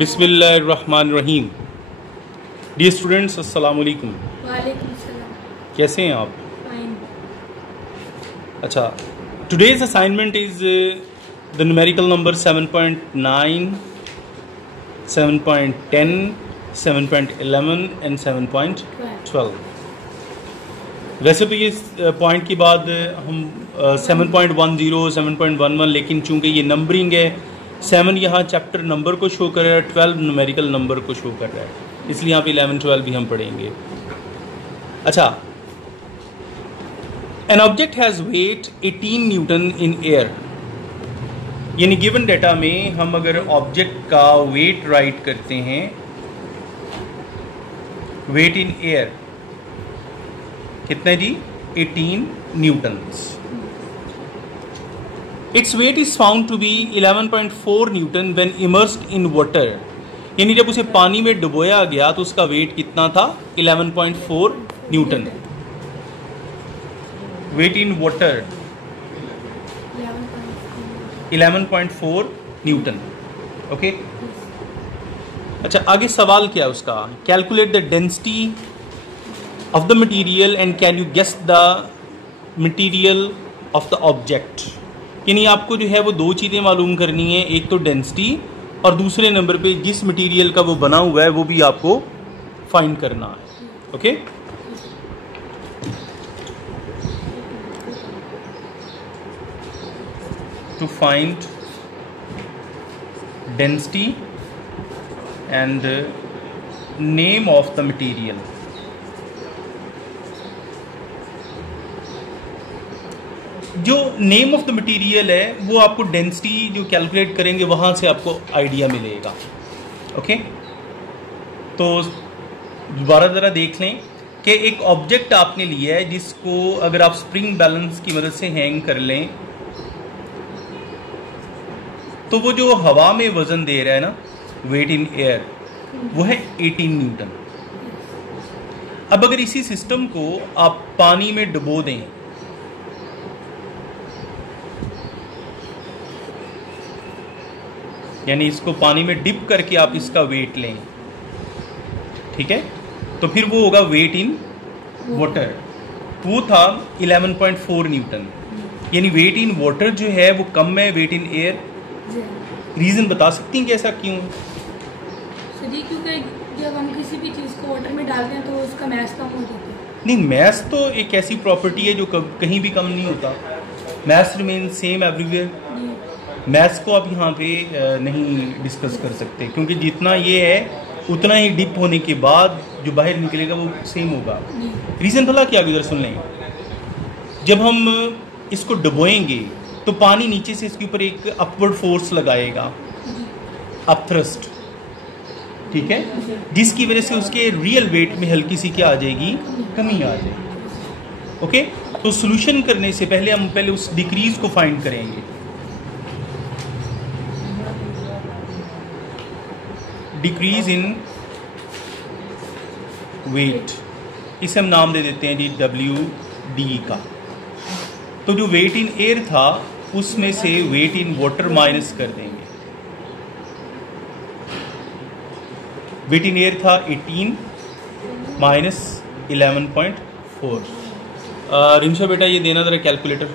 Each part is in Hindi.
बिस्मिल्लाहिर्रहमानिर्रहीम। डियर स्टूडेंट्स, अस्सलाम वालेकुम। वालेकुम सलाम। कैसे हैं आप? फाइन। अच्छा, today's assignment is the numerical number 7.9, 7.10, 7.11 and 7.12। वैसे तो ये पॉइंट के बाद हम 7.10, 7.11, लेकिन चूंकि ये नंबरिंग है, 7 यहाँ चैप्टर नंबर को शो कर रहा है, 12 न्यूमेरिकल नंबर को शो कर रहा है, इसलिए यहाँ पे 11, 12 भी हम पढ़ेंगे। अच्छा, an object has wait 18 Newton in air. यानी गिवन डेटा में हम अगर ऑब्जेक्ट का वेट राइट करते हैं, वेट इन एयर कितना जी? 18 newtons. Its weight is found to be 11.4 newton when immersed in water. यानी जब उसे पानी में डुबोया गया तो उसका वेट कितना था? 11.4 newton. Weight in water 11.4 newton. Okay. अच्छा, आगे सवाल क्या है उसका? Calculate the density of the material and can you guess the material of the object. यानी आपको जो है वो दो चीज़ें मालूम करनी है, एक तो डेंसिटी और दूसरे नंबर पे जिस मटेरियल का वो बना हुआ है वो भी आपको फाइंड करना है। Okay. To find density and name of the material. जो नेम ऑफ द मटेरियल है वो आपको डेंसिटी जो कैलकुलेट करेंगे वहाँ से आपको आइडिया मिलेगा। ओके, तो दोबारा ज़रा देख लें कि एक ऑब्जेक्ट आपने लिया है जिसको अगर आप स्प्रिंग बैलेंस की मदद से हैंग कर लें तो वो जो हवा में वजन दे रहा है ना, वेट इन एयर, वो है 18 न्यूटन। अब अगर इसी सिस्टम को आप पानी में डुबो दें, यानी इसको पानी में डिप करके आप इसका वेट लें, ठीक है, तो फिर वो होगा वेट इन वाटर। वो था 11.4 न्यूटन। यानी वेट इन वाटर जो है वो कम है वेट इन एयर। रीजन बता सकती हैं कि ऐसा क्यों? सही, क्योंकि जब हम किसी भी चीज़ को वाटर में डालते हैं तो उसका मैस कम हो जाता है। नहीं, मैस तो एक ऐसी प्रॉपर्टी है जो कहीं भी कम नहीं होता। Mass remain same everywhere. Maths को आप यहाँ पे नहीं डिस्कस कर सकते, क्योंकि जितना ये है उतना ही डिप होने के बाद जो बाहर निकलेगा वो सेम होगा। रीज़न भला क्या? इधर सुन लें। जब हम इसको डुबोएंगे तो पानी नीचे से इसके ऊपर एक अपवर्ड फोर्स लगाएगा, अप थ्रस्ट, ठीक है, जिसकी वजह से उसके रियल वेट में हल्की सी क्या आ जाएगी? कमी आ जाएगी। ओके, तो सोल्यूशन करने से पहले हम पहले उस डिक्रीज को फाइंड करेंगे। डिक्रीज इन वेट, इसे हम नाम दे देते हैं जी WD का। तो जो वेट इन एयर था उसमें से वेट इन वाटर माइनस कर देंगे। वेट इन एयर था 18 माइनस 11.4। रिंशा बेटा ये देना जरा कैलकुलेटर।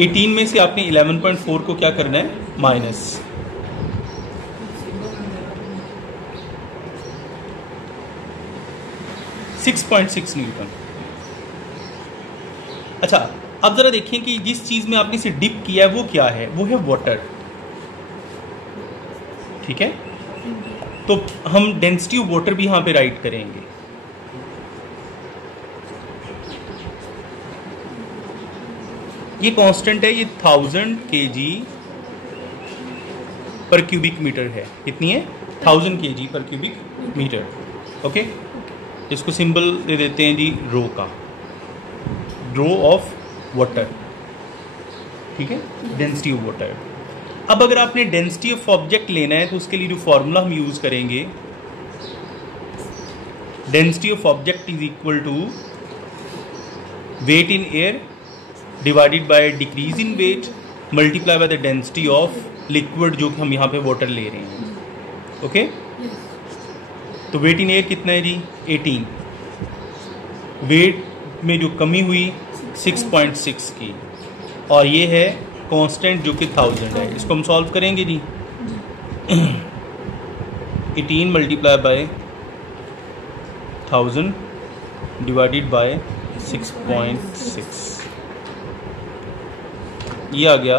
एटीन में से आपने 11.4 को क्या करना है? माइनस। $6.6 न्यूटन। अच्छा, अब जरा देखें कि जिस चीज में आपने इसे डिप किया है वो क्या है? वो है वाटर, ठीक है। तो हम डेंसिटी ऑफ वाटर भी यहां पे राइट करेंगे। ये कांस्टेंट है, ये 1000 kg पर क्यूबिक मीटर है। कितनी है? 1000 kg पर क्यूबिक मीटर। ओके, इसको सिंबल दे देते हैं जी रो का, रो ऑफ वाटर, ठीक है, डेंसिटी ऑफ वाटर। अब अगर आपने डेंसिटी ऑफ ऑब्जेक्ट लेना है तो उसके लिए जो फॉर्मूला हम यूज करेंगे, density of object is equal to weight in air divided by decrease in weight multiply by the density of liquid जो कि हम यहाँ पे वाटर ले रहे हैं. ओके तो वेट इन एयर कितना है जी 18. वेट में जो कमी हुई 6.6 की और ये है कांस्टेंट जो कि 1000 है. इसको हम सॉल्व करेंगे जी. 18 मल्टीप्लाई बाय 1000 डिवाइडेड बाय 6.6 ये आ गया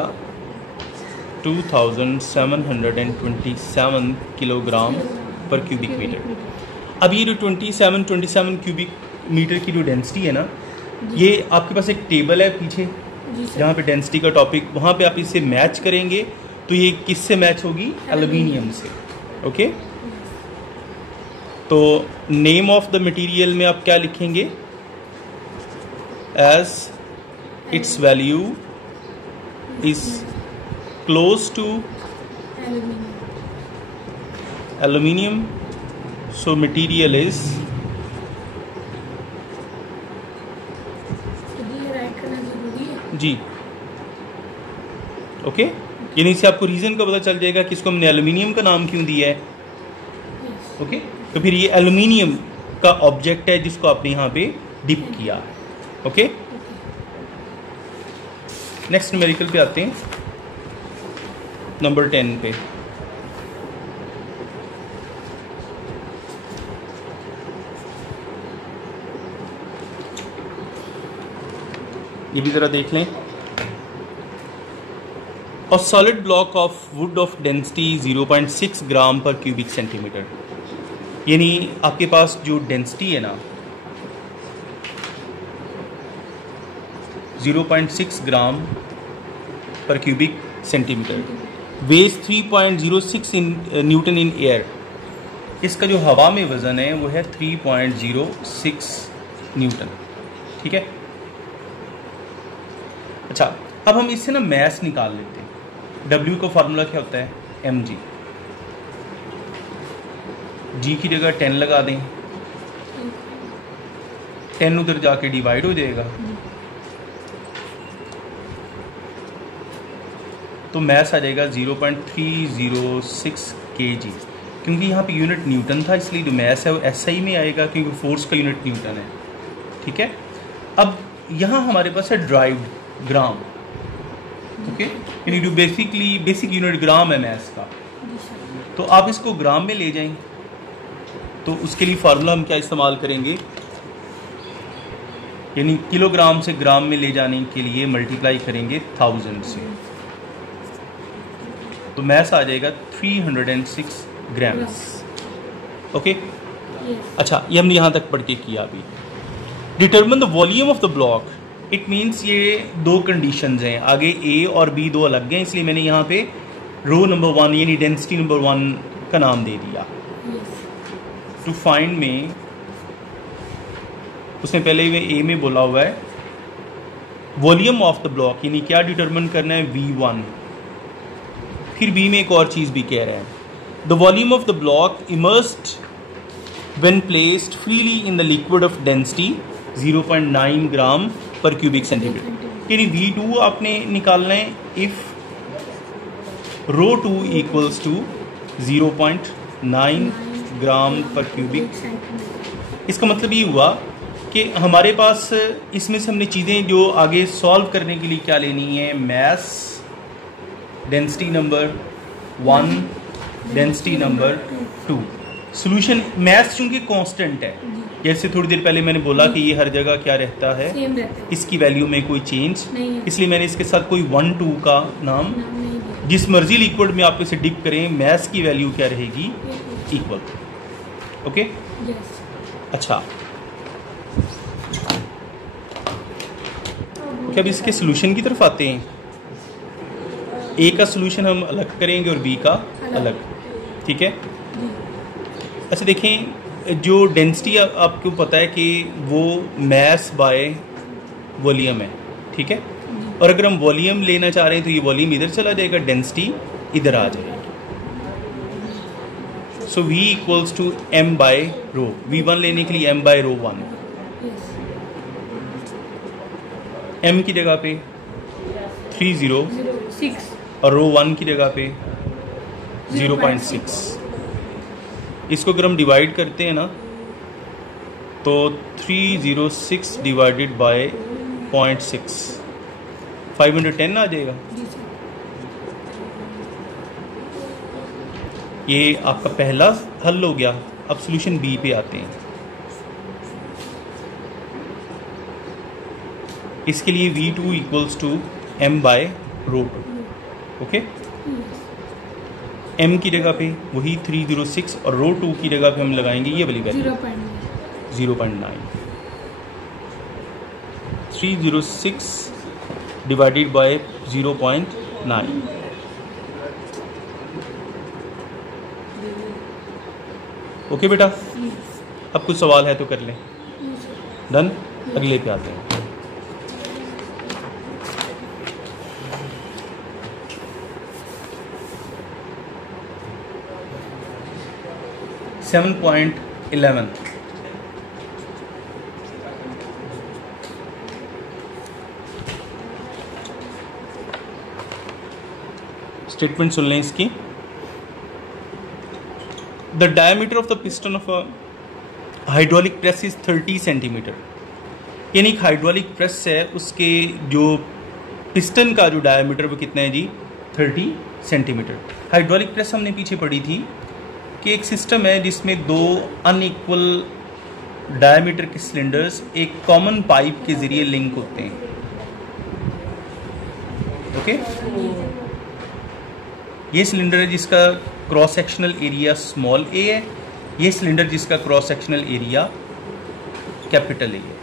2727 किलोग्राम पर क्यूबिक मीटर. अब ये जो 27 क्यूबिक मीटर की जो डेंसिटी है ना, ये आपके पास एक टेबल है पीछे जहाँ पे डेंसिटी का टॉपिक, वहाँ पे आप इसे मैच करेंगे तो ये किससे मैच होगी? एल्यूमिनियम से. ओके तो नेम ऑफ द मटेरियल में आप क्या लिखेंगे? As its value is close to aluminium, so material is जी. ओके यानी से आपको रीजन का पता चल जाएगा कि इसको हमने एल्यूमिनियम का नाम क्यों दिया है. ओके तो फिर ये एल्यूमिनियम का ऑब्जेक्ट है जिसको आपने यहाँ पे डिप किया. ओके नेक्स्ट न्यूमेरिकल पे आते हैं, नंबर 10 पे. ये भी जरा देख लें. और solid block of would of density 0.6 gram पर क्यूबिक सेंटीमीटर. यानी आपके पास जो डेंसिटी है ना 0.6 ग्राम पर cubic centimetre, weighs 3.06 newton in air. इसका जो हवा में वज़न है वो है 3.06 न्यूटन. ठीक है. अच्छा अब हम इससे ना मैस निकाल लेते हैं. W का फार्मूला क्या होता है? mg. G की जगह 10 लगा दें, 10 उधर जाके डिवाइड हो जाएगा तो मैस आ जाएगा 0.306 kg. क्योंकि यहाँ पे यूनिट न्यूटन था इसलिए जो मैस है वो SI में आएगा क्योंकि फोर्स का यूनिट न्यूटन है. ठीक है. अब यहाँ हमारे पास है ड्राइव्ड ग्राम. ओके यानी जो बेसिक यूनिट ग्राम है मैस का, तो आप इसको ग्राम में ले जाएं तो उसके लिए फार्मूला हम क्या इस्तेमाल करेंगे? यानी किलोग्राम से ग्राम में ले जाने के लिए मल्टीप्लाई करेंगे 1000 से, तो मैस आ जाएगा 306 ग्राम्स. ओके अच्छा ये हमने यहाँ तक पढ़ के किया. अभी determine the volume of the block. It means ये दो कंडीशंस हैं, आगे ए और बी दो अलग हैं, इसलिए मैंने यहाँ पे रो नंबर 1 यानी डेंसिटी नंबर 1 का नाम दे दिया. टू फाइंड में उसने पहले ही ए में बोला हुआ है वॉल्यूम ऑफ द ब्लॉक, यानी क्या डिटरमिन करना है? V1. फिर बी में एक और चीज़ भी कह रहा है, the volume of the block immersed when placed freely in the liquid of density 0.9 ग्राम पर क्यूबिक सेंटीमीटर. यानी V2 आपने निकालना है इफ ρ2 इक्वल्स टू 0.9 ग्राम पर क्यूबिक. इसका मतलब ये हुआ कि हमारे पास इसमें से हमने चीज़ें जो आगे सॉल्व करने के लिए क्या लेनी है? Mass, density number 1, density number 2. Solution mass चूंकि कांस्टेंट है, जैसे थोड़ी देर पहले मैंने बोला कि ये हर जगह क्या रहता है? इसकी वैल्यू में कोई चेंज नहीं, इसलिए मैंने इसके साथ कोई 1, 2 का नाम जिस मर्जी लिक्विड में आप इसे डिप करें मैस की वैल्यू क्या रहेगी? इक्वल. ओके अच्छा अब इसके सॉल्यूशन की तरफ आते हैं. ए का सॉल्यूशन हम अलग करेंगे और बी का अलग. ठीक है. अच्छा देखें जो डेंसिटी आपको पता है कि वो मैस बाय वॉल्यूम है. ठीक है. और अगर हम वॉल्यूम लेना चाह रहे हैं तो ये वॉल्यूम इधर चला जाएगा, डेंसिटी इधर आ जाएगी. So V equals to m by rho. V1 लेने के लिए m बाय रो 1. m की जगह पे 30 6 और रो 1 की जगह पे 0.6। इसको अगर हम डिवाइड करते हैं ना तो 306 डिवाइडेड बाय 0.6 510 आ जाएगा। जी सर। ये आपका पहला हल हो गया। अब सॉल्यूशन बी पे आते हैं। इसके लिए V2 equals to m by rho 2। Okay, m की जगह पे वही 306 और रो 2 की जगह पे हम लगाएंगे ये वाली वैल्यू 0.9। 306 divided by 0.9। ओके बेटा, अब कुछ सवाल है तो कर लें। डन। अगले पे आते हैं। .11 स्टेटमेंट सुन लें इसकी। The diameter of the piston of a hydraulic press is 30 centimetre. यानी एक हाइड्रोलिक प्रेस है, उसके जो पिस्टन का जो डायमीटर वो कितना है जी 30 सेंटीमीटर। हाइड्रोलिक प्रेस हमने पीछे पढ़ी थी कि एक सिस्टम है जिसमें दो अनइक्वल डायमीटर के सिलेंडर्स एक कॉमन पाइप के जरिए लिंक होते हैं। ओके, ये सिलेंडर है जिसका क्रॉस सेक्शनल एरिया स्मॉल ए है, ये सिलेंडर जिसका cross sectional area capital A है।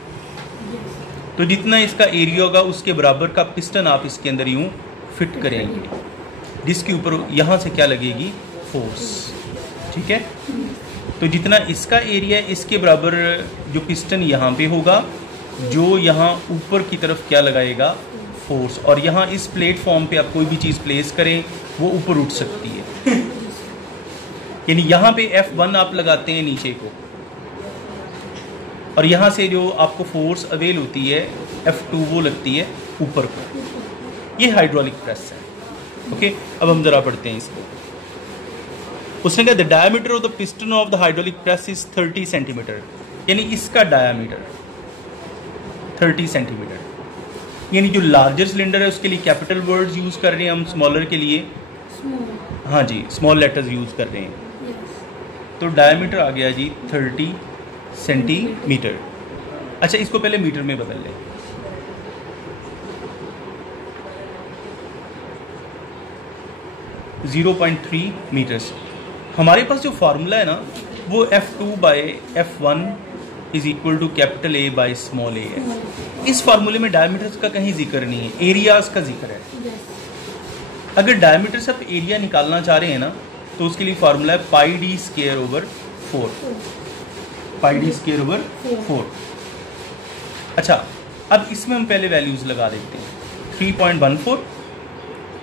तो जितना इसका एरिया होगा उसके बराबर का पिस्टन आप इसके अंदर यूं फिट करेंगे, जिसके ऊपर यहां से क्या लगेगी फोर्स। ठीक है, तो जितना इसका एरिया इसके बराबर जो पिस्टन यहाँ पे होगा, जो यहाँ ऊपर की तरफ क्या लगाएगा फोर्स। और यहाँ इस प्लेटफॉर्म पे आप कोई भी चीज़ प्लेस करें वो ऊपर उठ सकती है। यानी यहाँ पे F1 आप लगाते हैं नीचे को, और यहाँ से जो आपको फोर्स अवेल होती है F2 वो लगती है ऊपर को। ये हाइड्रोलिक प्रेस है। ओके, अब हम जरा पढ़ते हैं इसको। उसने कहा the diameter of the piston of the hydraulic press is 30 centimetre. यानी इसका डायमीटर 30 सेंटीमीटर। यानी जो लार्जर सिलेंडर है उसके लिए कैपिटल वर्ड्स यूज कर रहे हैं हम, स्मॉलर के लिए हाँ जी स्मॉल लेटर्स यूज कर रहे हैं। तो डायमीटर आ गया जी 30 सेंटीमीटर। अच्छा, इसको पहले मीटर में बदल लें। .3 मीटर्स। हमारे पास जो फार्मूला है ना वो F2 by F1 is equal to capital A by small a है। इस फार्मूले में डायमीटर्स का कहीं जिक्र नहीं है, एरियाज का जिक्र है। अगर डायमीटर से आप एरिया निकालना चाह रहे हैं ना तो उसके लिए फार्मूला है पाई डी स्क्वायर ओवर 4। पाई डी स्क्वायर ओवर 4। अच्छा, अब इसमें हम पहले वैल्यूज लगा देते हैं। 3.14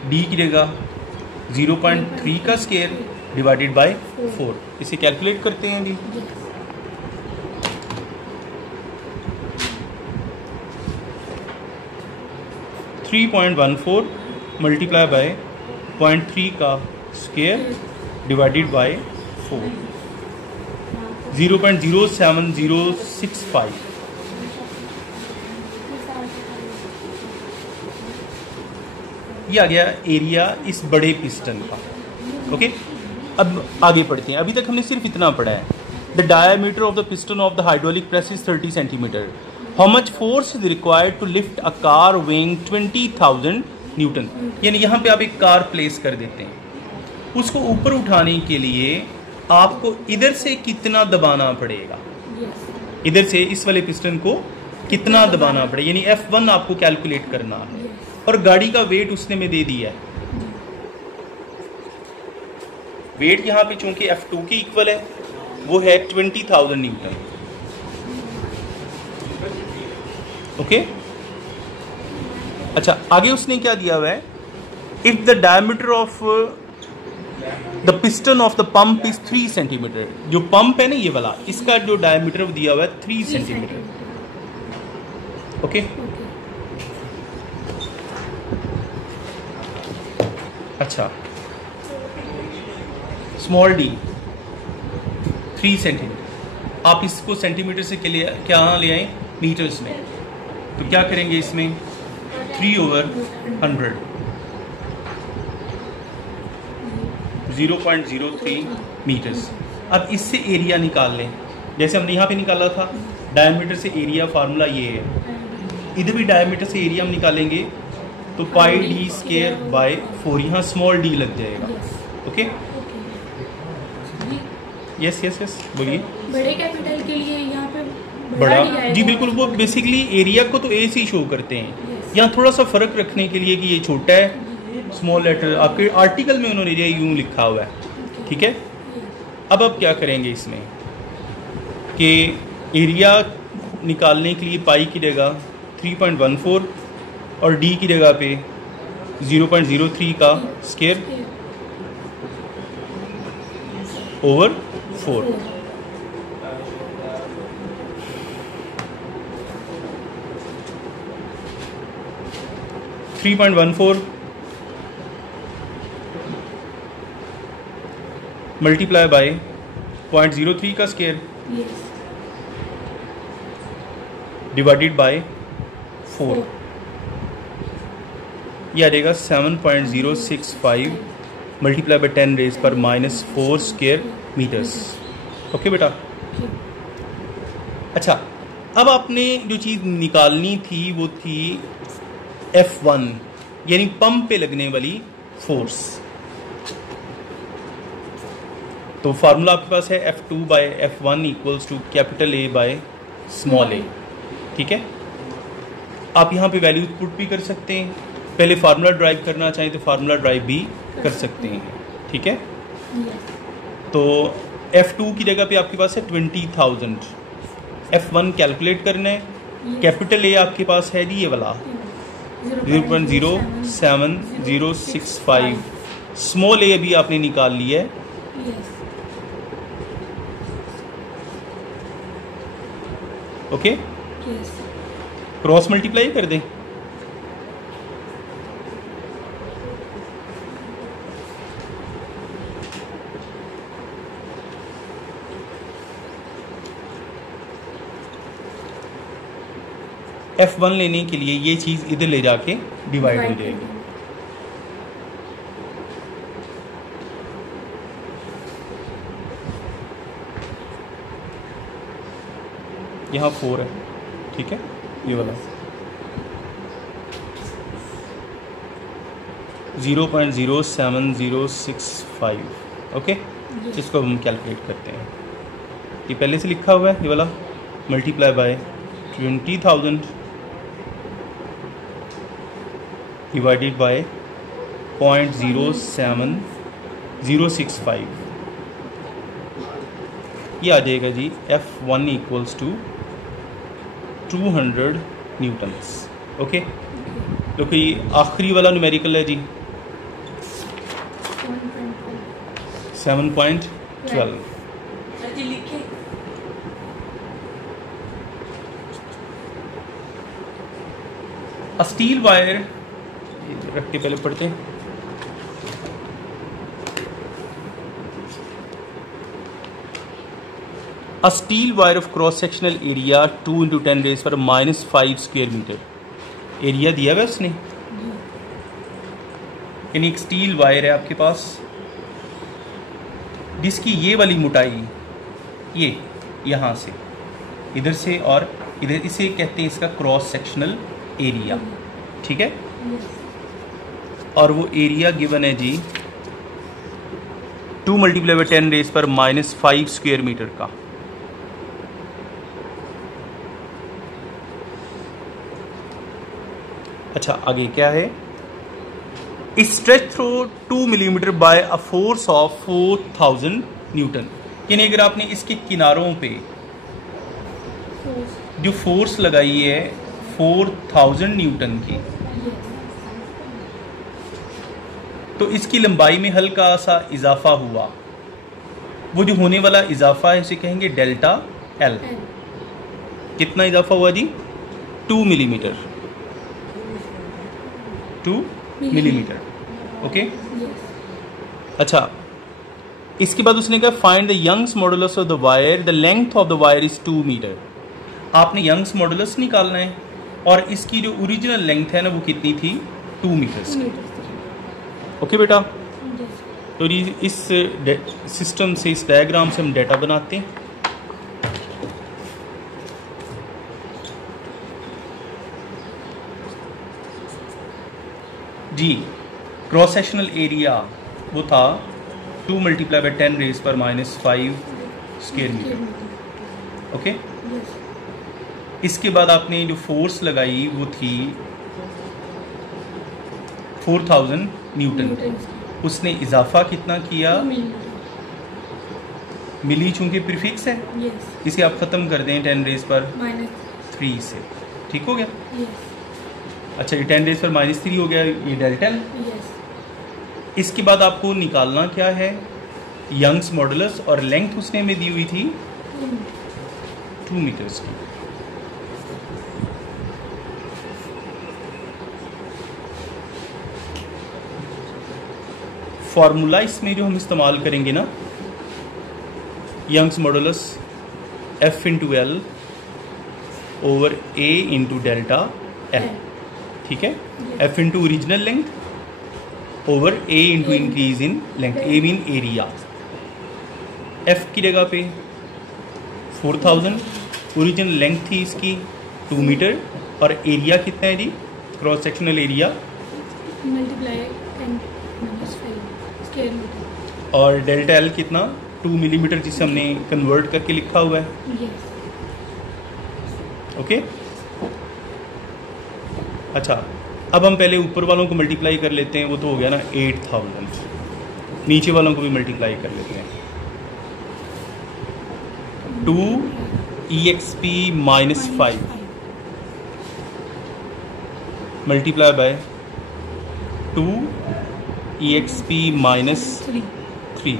डी की जगह 0.3 का स्क्वायर डिवाइडेड बाय 4। इसे कैलकुलेट करते हैं अभी। .14 मल्टीप्लाई बाय 0.3 का स्क्वायर डिवाइडेड बाय 4, 0.07065। ये आ गया एरिया इस बड़े पिस्टन का। ओके, अब आगे पढ़ते हैं। अभी तक हमने सिर्फ इतना पढ़ा है, the diameter of the piston of the hydraulic press is 30 centimetre. How much force is required to lift a car weighing 20,000 newton. यानी यहाँ पे आप एक कार प्लेस कर देते हैं, उसको ऊपर उठाने के लिए आपको इधर से कितना दबाना पड़ेगा, इधर से इस वाले पिस्टन को कितना दबाना पड़ेगा, यानी F1 आपको कैलकुलेट करना है। और गाड़ी का वेट उसने में दे दिया है। वेट यहाँ पे चूंकि F2 की इक्वल है, वो है 20,000 न्यूटन। ओके, अच्छा आगे उसने क्या दिया हुआ है, if the diameter of the piston of the pump is 3 centimetre. जो पंप है ना ये वाला, इसका जो डायमीटर दिया हुआ है 3 सेंटीमीटर। ओके, अच्छा, स्मॉल डी 3 सेंटीमीटर, आप इसको सेंटीमीटर से क्या ले आए मीटर्स में, तो क्या करेंगे इसमें 3/100 0.03 मीटर्स। अब इससे एरिया निकाल लें, जैसे हमने यहाँ पे निकाला था डायमीटर से एरिया, फार्मूला ये है, इधर भी डायमीटर से एरिया हम निकालेंगे तो पाई डी स्क्वायर बाय 4, यहाँ स्मॉल डी लग जाएगा। ओके, यस यस यस, बोलिए। बड़े कैपिटल के लिए यहाँ पे बड़ा D जी बिल्कुल, वो बेसिकली एरिया को तो ए से ही शो करते हैं, यहाँ थोड़ा सा फर्क रखने के लिए कि ये छोटा है, स्मॉल लेटर आपके आर्टिकल में उन्होंने ये यूँ लिखा हुआ है, ठीक है। अब आप क्या करेंगे इसमें कि एरिया निकालने के लिए पाई की जगह 3.14 और डी की जगह पे 0.03 का square over 4। Three 3.14 multiply by 0.03 का स्क्वायर डिवाइडेड बाय 4, ये आ जाएगा 7.065 multiply by 10⁻⁻⁴ square metres. Okay बेटा। अच्छा, अब आपने जो चीज़ निकालनी थी वो थी F1, यानी पंप पे लगने वाली फोर्स। तो फार्मूला आपके पास है F2/F1 equals to capital A by small a, ठीक है। आप यहाँ पे वैल्यू पुट भी कर सकते हैं, पहले फार्मूला ड्राइव करना चाहें तो फार्मूला ड्राइव भी कर सकते हैं, ठीक है। तो F2 की जगह पे आपके पास है 20,000, F1 कैलकुलेट करना है, कैपिटल A आपके पास है जी ये वाला 0.07065, स्मॉल a भी आपने निकाल लिया है, ओके। क्रॉस मल्टीप्लाई कर दें, F1 लेने के लिए ये चीज़ इधर ले जाके डिवाइड हो जाएगी। यहाँ 4 है, ठीक है, ये वाला 0.07065, ओके। इसको हम कैलकुलेट करते हैं, ये पहले से लिखा हुआ है ये वाला, मल्टीप्लाई बाय 20,000 डिवाइडेड बाय 0.07065, ये आ जाएगा जी F1 equals to 200 newtons, okay. तो कि आखिरी वाला न्यूमेरिकल है जी 7.12। स्टील वायर रख के पहले पढ़ते हैं। A steel wire of cross sectional area 2 × 10⁻⁵ square metre, area दिया हुआ है उसने, यानी एक स्टील वायर है आपके पास जिसकी ये वाली मोटाई, ये यहाँ से इधर से और इधर, इसे कहते हैं इसका क्रॉस सेक्शनल एरिया, ठीक है। और वो एरिया गिवन है जी 2 × 10⁻⁵ स्क्वायर मीटर का। अच्छा, आगे क्या है, stretch through 2 millimetre by a force of 4000 Newton, यानी अगर आपने इसके किनारों पे जो फोर्स लगाई है 4000 न्यूटन की, तो इसकी लंबाई में हल्का सा इजाफा हुआ, वो जो होने वाला इजाफा है उसे कहेंगे डेल्टा एल। कितना इजाफा हुआ जी 2 मिलीमीटर, 2 मिलीमीटर, ओके यस। अच्छा, इसके बाद उसने कहा find the Young's modulus of the wire, the length of the wire is 2 metre. आपने यंग्स मॉडुलस निकालना है और इसकी जो ओरिजिनल लेंथ है ना वो कितनी थी, 2 मीटर्स की। ओके बेटा, यस। तो इस सिस्टम से, इस डायग्राम से हम डाटा बनाते हैं। जी, क्रॉस सेक्शनल एरिया वो था 2 × 10⁻⁻⁵ स्क्वायर मीटर। Okay, yes. इसके बाद आपने जो फोर्स लगाई वो थी 4000 न्यूटन। उसने इजाफा कितना किया, मिली चूंकि प्रीफिक्स है, यस। इसे आप ख़त्म कर दें 10⁻³ से, ठीक हो गया। यस। अच्छा, ये 10⁻³ हो गया, ये डेल्टा। यस। इसके बाद आपको निकालना क्या है, यंग्स मॉडुलस, और लेंथ उसने में दी हुई थी 2 मीटर्स की। फॉर्मूला इसमें जो हम इस्तेमाल करेंगे ना, Young's modulus F×L over A × delta L, ठीक है। F × original length over A × increase in length, A mean area. F की जगह पे 4000, ओरिजिनल लेंथ थी इसकी 2 मीटर, और एरिया कितना है जी, cross sectional area multiply 10⁻⁵ square metre, और डेल्टा एल कितना 2 मिलीमीटर, जिसे हमने कन्वर्ट करके लिखा हुआ है। यस। ओके, अच्छा, अब हम पहले ऊपर वालों को मल्टीप्लाई कर लेते हैं, वो तो हो गया ना 8000, नीचे वालों को भी मल्टीप्लाई कर लेते हैं। 2exp-5 multiply by 2exp-3,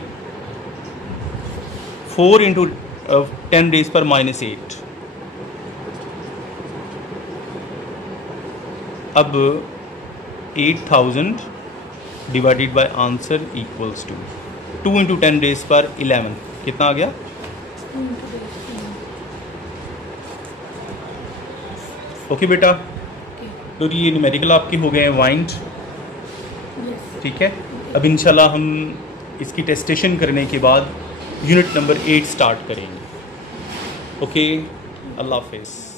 4 × 10⁻⁸। अब 8000 divided by answer equals to 2 × 10⁻11, कितना आ गया, ओके बेटा। तो ये न्यूमेरिकल आपके हो गए हैं वाइंड, ठीक है। अब इंशाल्लाह हम इसकी टेस्टेशन करने के बाद यूनिट नंबर 8 स्टार्ट करेंगे। ओके, अल्लाह हाफिज़।